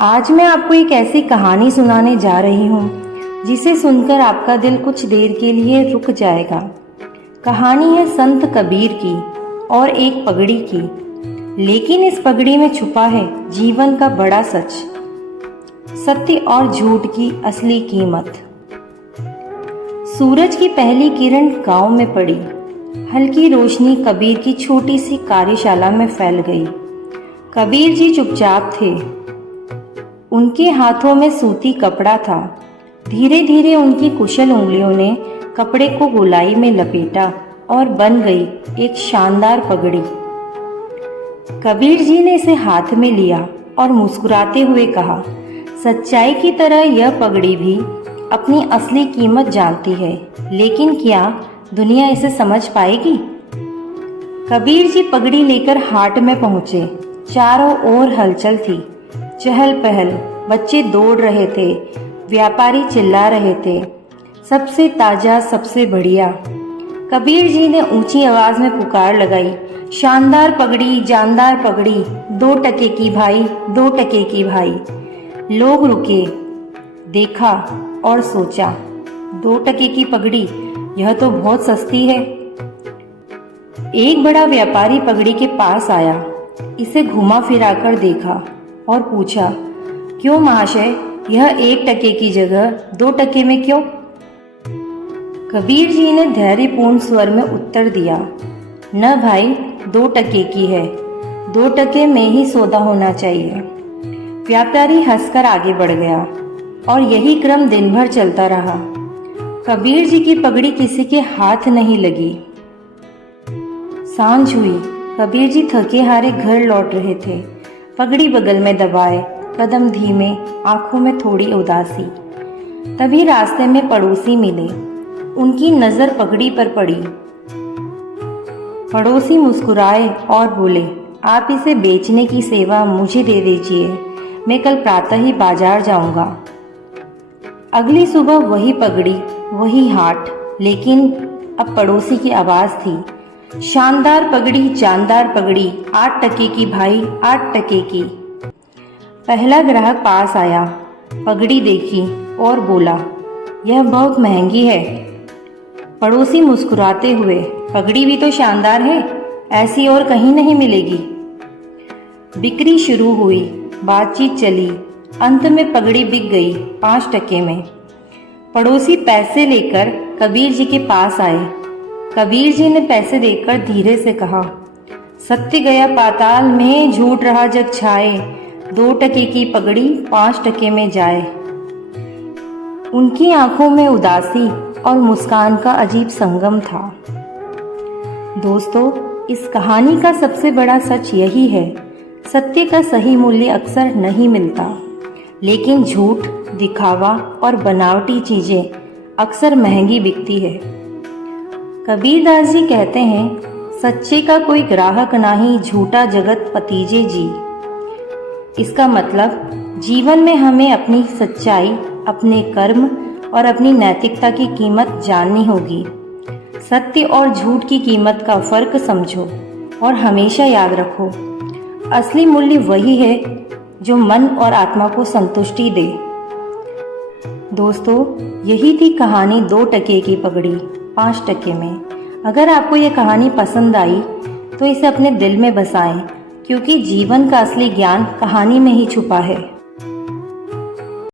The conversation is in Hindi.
आज मैं आपको एक ऐसी कहानी सुनाने जा रही हूँ जिसे सुनकर आपका दिल कुछ देर के लिए रुक जाएगा। कहानी है संत कबीर की और एक पगड़ी की, लेकिन इस पगड़ी में छुपा है जीवन का बड़ा सच, सत्य और झूठ की असली कीमत। सूरज की पहली किरण गांव में पड़ी। हल्की रोशनी कबीर की छोटी सी कार्यशाला में फैल गई। कबीर जी चुपचाप थे। उनके हाथों में सूती कपड़ा था। धीरे धीरे उनकी कुशल उंगलियों ने कपड़े को गोलाई में लपेटा और बन गई एक शानदार पगड़ी। कबीर जी ने इसे हाथ में लिया और मुस्कुराते हुए कहा, सच्चाई की तरह यह पगड़ी भी अपनी असली कीमत जानती है, लेकिन क्या दुनिया इसे समझ पाएगी? कबीर जी पगड़ी लेकर हाट में पहुंचे। चारों ओर हलचल थी, चहल पहल। बच्चे दौड़ रहे थे, व्यापारी चिल्ला रहे थे, सबसे ताजा, सबसे बढ़िया। कबीर जी ने ऊंची आवाज में पुकार लगाई, शानदार पगड़ी, जानदार पगड़ी, 2 टके की भाई, 2 टके की भाई। लोग रुके, देखा और सोचा, 2 टके की पगड़ी, यह तो बहुत सस्ती है। एक बड़ा व्यापारी पगड़ी के पास आया, इसे घुमा फिराकर देखा और पूछा, क्यों महाशय, यह 1 टके की जगह 2 टके में क्यों? कबीर जी ने धैर्यपूर्ण स्वर में उत्तर दिया, न भाई, 2 टके की है, 2 टके में ही सौदा होना चाहिए। व्यापारी हंसकर आगे बढ़ गया और यही क्रम दिन भर चलता रहा। कबीर जी की पगड़ी किसी के हाथ नहीं लगी। सांझ हुई। कबीर जी थके हारे घर लौट रहे थे, पगड़ी बगल में दबाए, कदम धीमे, आंखों में थोड़ी उदासी। तभी रास्ते में पड़ोसी मिले। उनकी नजर पगड़ी पर पड़ी। पड़ोसी मुस्कुराए और बोले, आप इसे बेचने की सेवा मुझे दे दीजिए, मैं कल प्रातः ही बाजार जाऊंगा। अगली सुबह वही पगड़ी, वही हाट, लेकिन अब पड़ोसी की आवाज थी, शानदार पगड़ी, जानदार पगड़ी, 8 टके की भाई, 8 टके की। पहला ग्राहक पास आया, पगड़ी देखी और बोला, यह बहुत महंगी है। पड़ोसी मुस्कुराते हुए, पगड़ी भी तो शानदार है, ऐसी और कहीं नहीं मिलेगी। बिक्री शुरू हुई, बातचीत चली, अंत में पगड़ी बिक गई 5 टके में। पड़ोसी पैसे लेकर कबीर जी के पास आए। कबीर जी ने पैसे देकर धीरे से कहा, सत्य गया पाताल में, झूठ रहा जग छाए, 2 टके की पगड़ी 5 टके में जाए। उनकी आंखों में उदासी और मुस्कान का अजीब संगम था। दोस्तों, इस कहानी का सबसे बड़ा सच यही है, सत्य का सही मूल्य अक्सर नहीं मिलता, लेकिन झूठ, दिखावा और बनावटी चीजें अक्सर महंगी बिकती है। कबीरदास जी कहते हैं, सच्चे का कोई ग्राहक नाही, झूठा जगत पतीजे जी। इसका मतलब जीवन में हमें अपनी सच्चाई, अपने कर्म और अपनी नैतिकता की कीमत जाननी होगी। सत्य और झूठ की कीमत का फर्क समझो और हमेशा याद रखो, असली मूल्य वही है जो मन और आत्मा को संतुष्टि दे। दोस्तों, यही थी कहानी 2 टके की पगड़ी 5 टके में। अगर आपको ये कहानी पसंद आई तो इसे अपने दिल में बसाएं, क्योंकि जीवन का असली ज्ञान कहानी में ही छुपा है।